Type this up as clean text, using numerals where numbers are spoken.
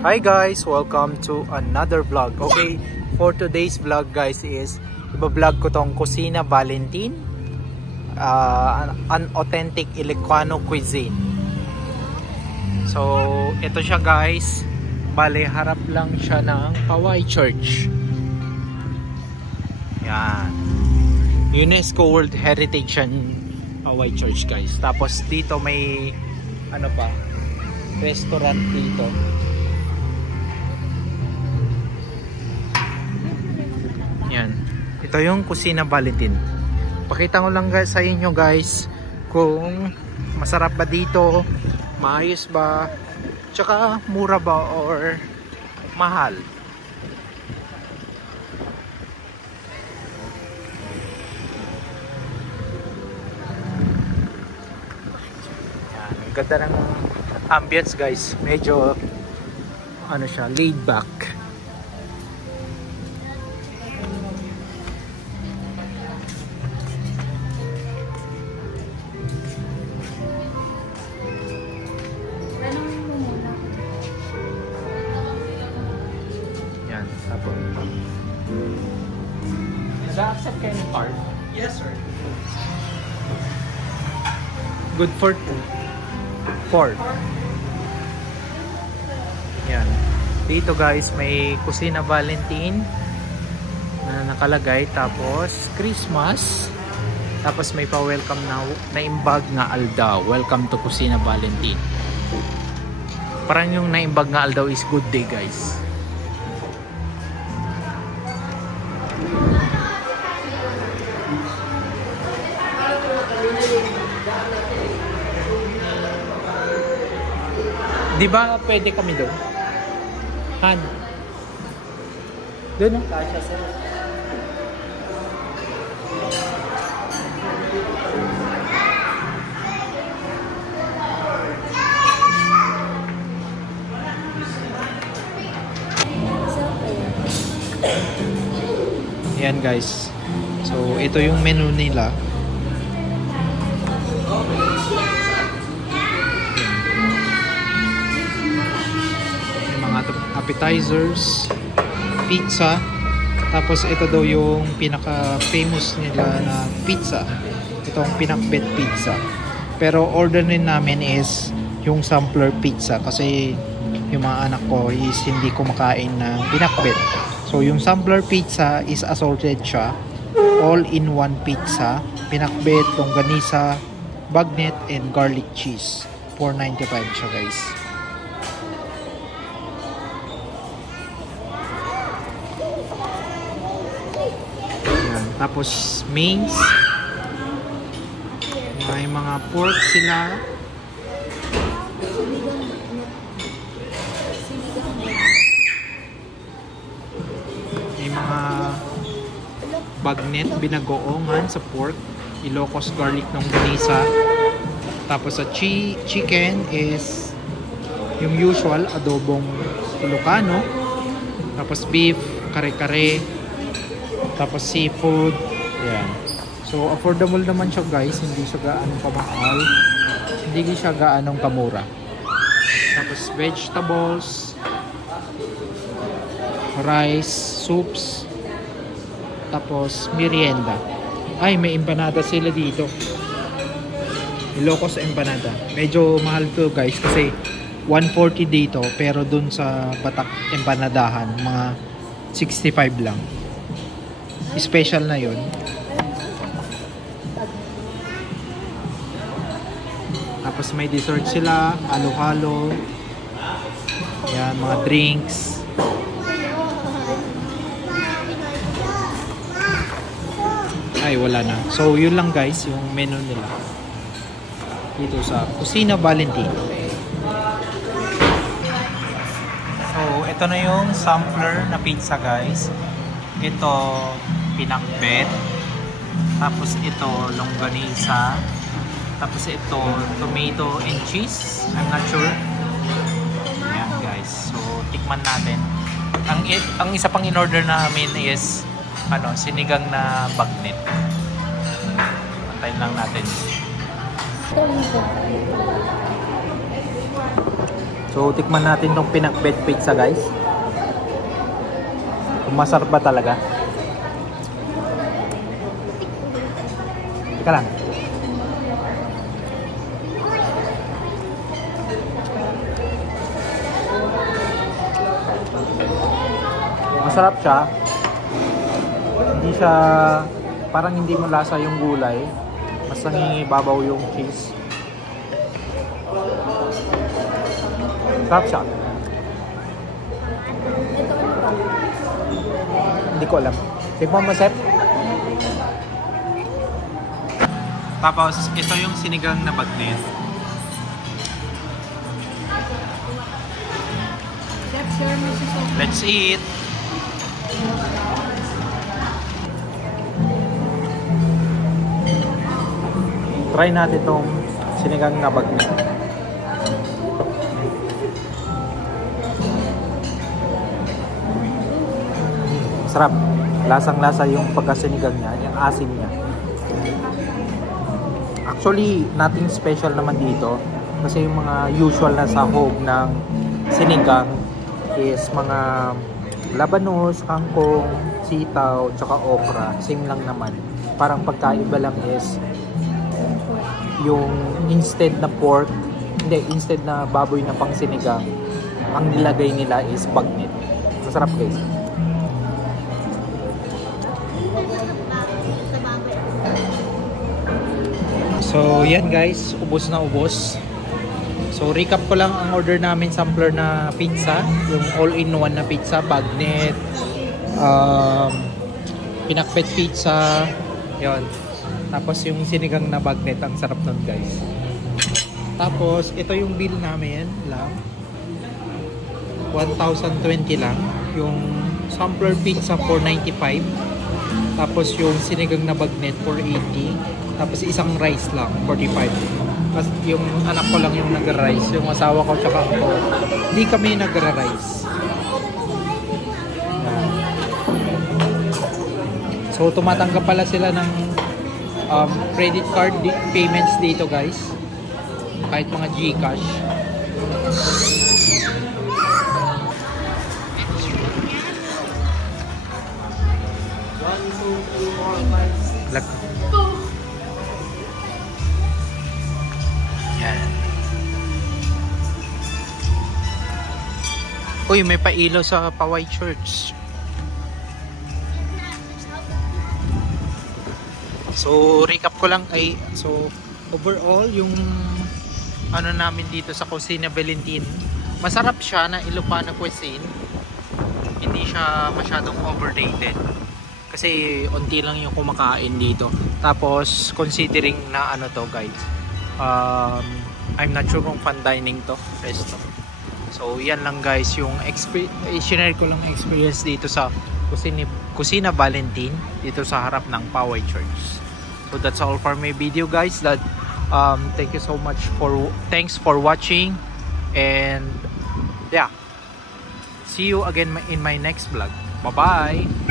Hi guys, welcome to another vlog. Okay, for today's vlog guys is iba-vlog ko tong Kusina Valentin, an authentic Ilocano cuisine. So ito siya guys, bale harap lang siya ng Paway Church. Yan, UNESCO World Heritage yan, Paway Church guys. Tapos dito may ano pa, restaurant dito. Yan. Ito yung Kusina Valentin. Pakita ko lang guys sa inyo guys kung masarap ba dito, maayos ba, tsaka mura ba or mahal. Yan. Ang ganda ng ambience guys. Medyo ano siya, laid back. Nag-accept kayo ng card? Yes, sir. Good for 2. 4. Yan. Dito guys, may Kusina Valentin na nakalagay. Tapos, Christmas. Tapos may pa-welcome na imbag nga aldaw. Welcome to Kusina Valentin. Parang yung naimbag nga aldaw is good day guys. Di ba pwede kami doon? Han? Doon no? Kasha, sir. Yan guys. So ito yung menu nila. Appetizers, pizza, tapos ito daw yung pinaka famous nila na pizza, itong pinakbet pizza. Pero order din namin is yung sampler pizza kasi yung mga anak ko is hindi kumakain ng pinakbet. So yung sampler pizza is assorted siya, all in one pizza, pinakbet, longganisa, bagnet, and garlic cheese. $4.95 siya guys. Tapos mains, may mga pork sila, may mga bagnet, binagoongan sa pork, Ilocos garlic ng longganisa. Tapos sa chicken is yung usual adobong Ilocano. Tapos beef, kare-kare. Tapos seafood. Yan. So affordable naman siya guys. Hindi siya gaanong kamahal. Hindi siya gaanong kamura. Tapos vegetables, rice, soups. Tapos merienda. Ay, may empanada sila dito. Ilocos empanada. Medyo mahal to guys kasi 140 dito. Pero dun sa Batak empanadahan mga 65 lang. Special na yun. Tapos may dessert sila, halo-halo. Yan, mga drinks. Ay, wala na. So, yun lang guys, yung menu nila. Dito sa Kusina Valentin. So, ito na yung sampler na pizza guys. Ito pinakbet, tapos ito longganisa, tapos ito tomato and cheese. I'm not sure. Ayan guys, so tikman natin. Ang isa pang in-order namin is ano, sinigang na bagnet. Antayin lang natin. So tikman natin tong pinakbet pizza guys. Kung masarap ba talaga. Teka lang. Masarap siya. Hindi siya, parang hindi mo lasa yung gulay. Mas nangingibabaw yung cheese. Sarap siya. Hindi ko alam. Tikman mo, Sep. Tapos, ito yung sinigang na bagnet. Let's eat! Try natin itong sinigang na bagnet. Sarap. Lasang-lasa yung pagkasinigang niya, yung asin niya. Actually, nothing special naman dito. Kasi yung mga usual na sahog ng sinigang is mga labanos, kangkong, sitaw, tsaka okra. Same lang naman. Parang pagkaiba lang is yung instead na pork, hindi, instead na baboy na pang sinigang, ang nilagay nila is bagnet. Masarap guys. So yan guys, ubos na ubos. So recap ko lang ang order namin, sampler na pizza, yung all-in-one na pizza, bagnet, pinakbet pizza, yon. Tapos yung sinigang na bagnet, ang sarap nun guys. Tapos ito yung bill namin lang, 1,020 lang. Yung sampler pizza 495. Tapos yung sinigang na bagnet 480. Tapos isang rice lang 45. Tapos yung anak ko lang yung nagra-rice, yung asawa ko tsaka ako, hindi kami nagra-rice. So tumatanggap pala sila ng credit card payments dito guys, kahit mga GCash. Yan. Uy, may pailaw sa Paway Church. So recap ko lang ay, so overall yung ano namin dito sa Kusina Valentin, masarap siya na Ilocano cuisine. Hindi siya masyadong overrated kasi unti lang yung kumakain dito. Tapos considering na ano to guys, I'm not sure kung fine dining to resto. So yan lang guys yung share ko lang experience dito sa Kusina Valentin dito sa harap ng Paway Church. So that's all for my video guys. That thank you so much thanks for watching, and yeah, see you again in my next vlog. Bye bye.